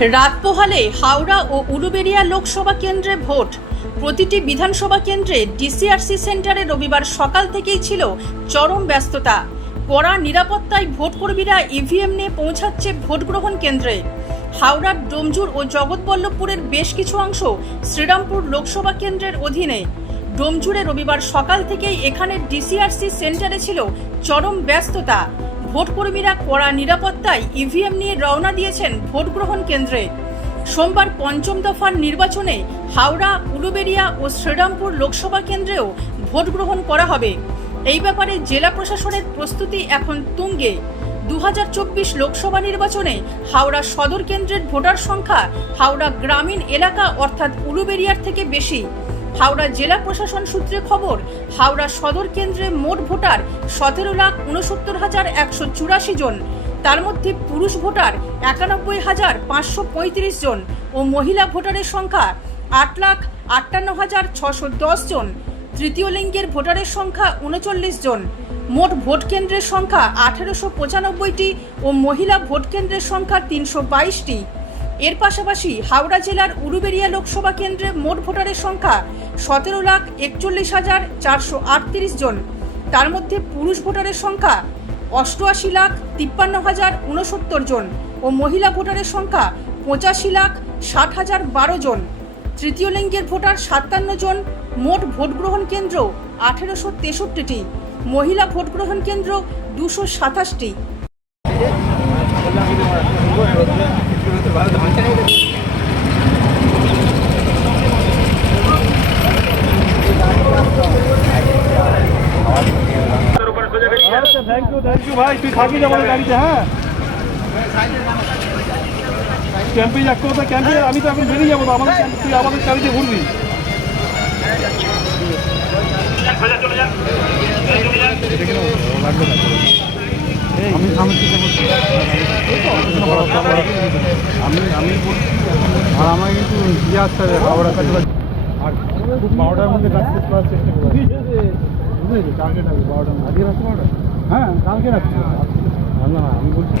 রাত পোহালে হাওড়া ও উলুবেড়িয়া লোকসভা কেন্দ্রে ভোট। প্রতিটি বিধানসভা কেন্দ্রে ডিসিআরসি সেন্টারে রবিবার সকাল থেকেই ছিল চরম ব্যস্ততা। কড়া নিরাপত্তায় ভোটকর্মীরা ইভিএম নিয়ে পৌঁছাচ্ছে ভোট গ্রহণ কেন্দ্রে। হাওড়ার ডোমজুর ও জগৎবল্লভপুরের বেশ কিছু অংশ শ্রীরামপুর লোকসভা কেন্দ্রের অধীনে। ডোমজুরে রবিবার সকাল থেকেই এখানে ডিসিআরসি সেন্টারে ছিল চরম ব্যস্ততা। ভোটকর্মীরা কড়া নিরাপত্তায় ইভিএম নিয়ে রওনা দিয়েছেন ভোট গ্রহণ কেন্দ্রে। সোমবার পঞ্চম দফার নির্বাচনে হাওড়া, উলুবেড়িয়া ও শ্রীরামপুর লোকসভা কেন্দ্রেও ভোট গ্রহণ করা হবে। এই ব্যাপারে জেলা প্রশাসনের প্রস্তুতি এখন তুঙ্গে। 2024 লোকসভা নির্বাচনে হাওড়া সদর কেন্দ্রের ভোটার সংখ্যা হাওড়া গ্রামীণ এলাকা অর্থাৎ উলুবেড়িয়ার থেকে বেশি। হাওড়া জেলা প্রশাসন সূত্রে খবর, হাওড়া সদর কেন্দ্রে মোট ভোটার 17,69,184 জন। তার মধ্যে পুরুষ ভোটার 91,535 জন ও মহিলা ভোটারের সংখ্যা 8,58,610 জন। তৃতীয় লিঙ্গের ভোটারের সংখ্যা 39 জন। মোট ভোট কেন্দ্রের সংখ্যা 1895টি ও মহিলা ভোট কেন্দ্রের সংখ্যা 322টি। এর পাশাপাশি হাওড়া জেলার উলুবেড়িয়া লোকসভা কেন্দ্রে মোট ভোটারের সংখ্যা 17,41,438 জন। তার মধ্যে পুরুষ ভোটারের সংখ্যা 88,53,069 জন ও মহিলা ভোটারের সংখ্যা 85,60,012 জন। তৃতীয় লিঙ্গের ভোটার 57 জন। মোট ভোট গ্রহণ কেন্দ্র 1863টি, মহিলা ভোট গ্রহণ কেন্দ্র 227টি। থ্যাংক ইউ ভাই, তুই থাকিস আমাদের গাড়িতে। হ্যাঁ, ক্যাম্পে যাক তো, ক্যাম্পে আমি তো এখন বেরিয়ে যাবো, আমাদের তুই আমাদের গাড়িতে ঘুরবি। আমি বলছি, আর আমাকে কিন্তু দিয়ে আসতে হবে হাওড়া কাছে, আর 12টার মধ্যে কাজ শেষ করার চেষ্টা করবো। বুঝেছি, টার্গেট আছে 12টার মধ্যে। আজকে রাখতে 12টা? হ্যাঁ, কালকে রাখছি। না, আমি বলছি